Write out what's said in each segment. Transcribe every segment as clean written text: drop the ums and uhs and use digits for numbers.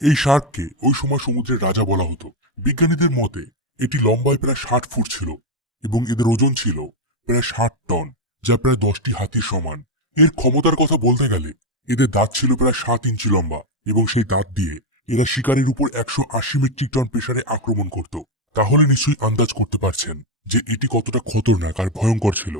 এই শার্ককে ওই সময় সমুদ্রের রাজা বলা হতো। বিজ্ঞানীদের মতে এটি লম্বায় প্রায় 60 ফুট ছিল এবং এদের ওজন ছিল প্রায় 60 টন, যা প্রায় 10টি হাতির সমান। এর ক্ষমতার কথা বলতে গেলে এদের দাঁত ছিল প্রায় 7 ইঞ্চি লম্বা এবং সেই দাঁত দিয়ে এরা শিকারের উপর 180 মেট্রিক টন প্রেসারে আক্রমণ করত। তাহলে নিশ্চয়ই আন্দাজ করতে পারছেন যে এটি কতটা খতরনাক আর ভয়ঙ্কর ছিল।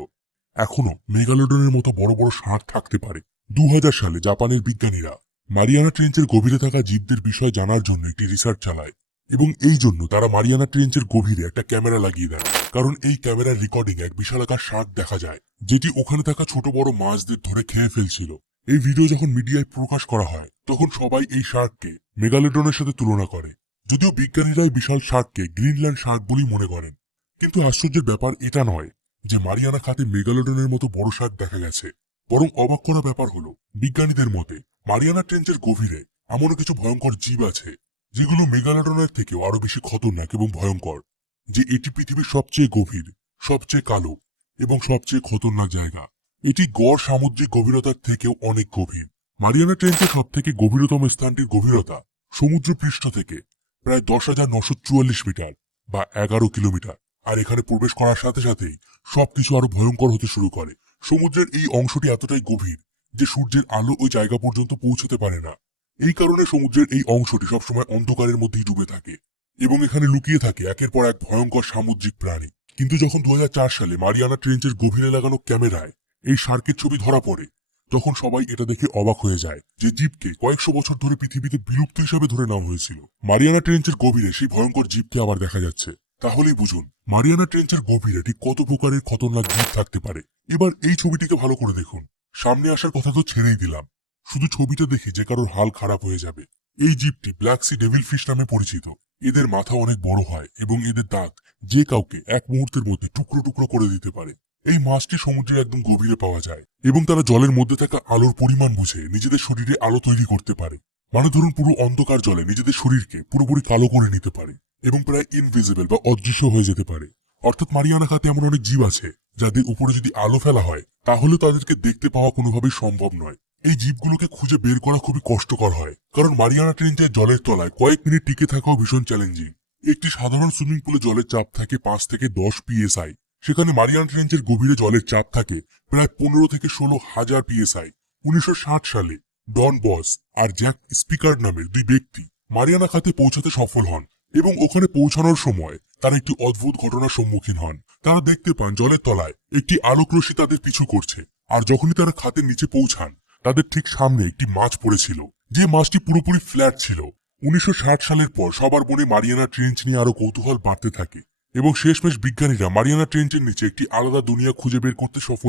এখনো মেগালোডনের মতো বড় বড় শার্ক থাকতে পারে। 2000 সালে জাপানের বিজ্ঞানীরা মারিয়ানা ট্রেঞ্চের গভীরে থাকা জীবদের বিষয় জানার জন্য একটি রিসার্চ চালায় এবং এই জন্য তারা মারিয়ানা ট্রেঞ্চের গভীরে একটা ক্যামেরা লাগিয়ে দেয়, কারণ এই ক্যামেরার রেকর্ডিং এক বিশালাকার শার্ক দেখা যায় যেটি ওখানে থাকা ছোট বড় মাছদের ধরে খেয়ে ফেলছিল। এই ভিডিও যখন মিডিয়ায় প্রকাশ করা হয় তখন সবাই এই শার্ককে মেগালোডনের সাথে তুলনা করে, যদিও বিজ্ঞানীরা এই বিশাল শার্ককে গ্রিনল্যান্ড শার্ক বলেই মনে করেন। কিন্তু আশ্চর্যের ব্যাপার এটা নয় যে মারিয়ানা খাতে মেগালোডনের মতো বড় শার্ক দেখা গেছে, বরং অবাক করা ব্যাপার হলো বিজ্ঞানীদের মতে মারিয়ানা ট্রেঞ্চের গভীরে এমন কিছু ভয়ঙ্কর জীব আছে যেগুলো মেগালোডনের থেকেও আরো বেশি খতরনাক এবং ভয়ঙ্কর, যে এটি পৃথিবীর সবচেয়ে গভীর, সবচেয়ে কালো এবং সবচেয়ে খতরনাক জায়গা। এটি গড় সামুদ্রিক গভীরতার থেকেও অনেক গভীর। মারিয়ানা ট্রেঞ্চের সব থেকে গভীরতম স্থানটির গভীরতা সমুদ্র পৃষ্ঠ থেকে প্রায় 10,944 মিটার বা 11 কিলোমিটার। আর এখানে প্রবেশ করার সাথে সাথেই সবকিছু আরো ভয়ঙ্কর হতে শুরু করে। সমুদ্রের এই অংশটি এতটাই গভীর যে সূর্যের আলো ওই জায়গা পর্যন্ত পৌঁছতে পারে না। এই কারণে সমুদ্রের এই অংশটি সবসময় অন্ধকারের মধ্যেই ডুবে থাকে এবং এখানে লুকিয়ে থাকে একের পর এক ভয়ঙ্কর সামুদ্রিক প্রাণী। কিন্তু যখন 2004 সালে মারিয়ানা ট্রেঞ্চের গভীরে লাগানো ক্যামেরায় এই শার্কের ছবি ধরা পড়ে, তখন সবাই এটা দেখে অবাক হয়ে যায় যে জীবকে কয়েকশো বছর ধরে পৃথিবীতে বিলুপ্ত হিসাবে ধরে নেওয়া হয়েছিল, মারিয়ানা ট্রেঞ্চের গভীরে সেই ভয়ঙ্কর জীবকে আবার দেখা যাচ্ছে। তাহলেই বুঝুন মারিয়ানা ট্রেঞ্চের গভীরে ঠিক কত প্রকারের খতরনাক জীব থাকতে পারে। এবার এই ছবিটিকে ভালো করে দেখুন। সামনে আসার কথা তো ছেড়েই দিলাম, শুধু ছবিটা দেখে যে কারোর হাল খারাপ হয়ে যাবে। এই জীবটি ব্ল্যাক সি ডেভিল ফিশ নামে পরিচিত। এদের মাথা অনেক বড় হয় এবং এদের দাঁত যে কাউকে এক মুহূর্তের মধ্যে টুকরো টুকরো করে দিতে পারে। এই মাছটি সমুদ্রের একদম গভীরে পাওয়া যায় এবং তারা জলের মধ্যে থাকা আলোর পরিমাণ বুঝে নিজেদের শরীরে আলো তৈরি করতে পারে। মানে ধরুন পুরো অন্ধকার জলে নিজেদের শরীরকে পুরোপুরি কালো করে নিতে পারে এবং প্রায় ইনভিজিবল বা অদৃশ্য হয়ে যেতে পারে। অর্থাৎ মারিয়ানা খাতে এমন অনেক জীব আছে যাদের উপরে যদি আলো ফেলা হয় তাহলে তাদেরকে দেখতে পাওয়া কোনোভাবেই সম্ভব নয়। এই জীবগুলোকে খুঁজে বের করা খুবই কষ্টকর হয়, কারণ মারিয়ানা ট্রেঞ্চের জলের তলায় কয়েক মিনিট টিকে থাকাও ভীষণ চ্যালেঞ্জিং। একটি সাধারণ সুইমিং পুলে জলের চাপ থাকে 5 থেকে 10 PSI, সেখানে মারিয়ানা ট্রেঞ্চের গভীরে জলের চাপ থাকে প্রায় 15 থেকে 16,000 PSI। 1960 সালে ডন বস আর জ্যাক স্পিকার নামের দুই ব্যক্তি মারিয়ানা খাতে পৌঁছাতে সফল হন এবং ওখানে পৌঁছানোর সময় তারা একটি অদ্ভুত ঘটনার সম্মুখীন হন। তারা দেখতে পান জলের তলায় একটি আলোক রশ্মি তাদের পিছু করছে, আর যখনই তারা খাতের নিচে পৌঁছান তাদের ঠিক সামনে একটি মাছ পড়েছিল, যে মাছটি পুরোপুরি ফ্ল্যাট ছিল। 1960 সালের পর সবার মনে মারিয়ানা ট্রেঞ্চ নিয়ে আরো কৌতূহল বাড়তে থাকে এবং শেষমেশ বিজ্ঞানীরা মারিয়ানা ট্রেঞ্চের নিচে একটি আলাদা দুনিয়া খুঁজে বের করতে সফল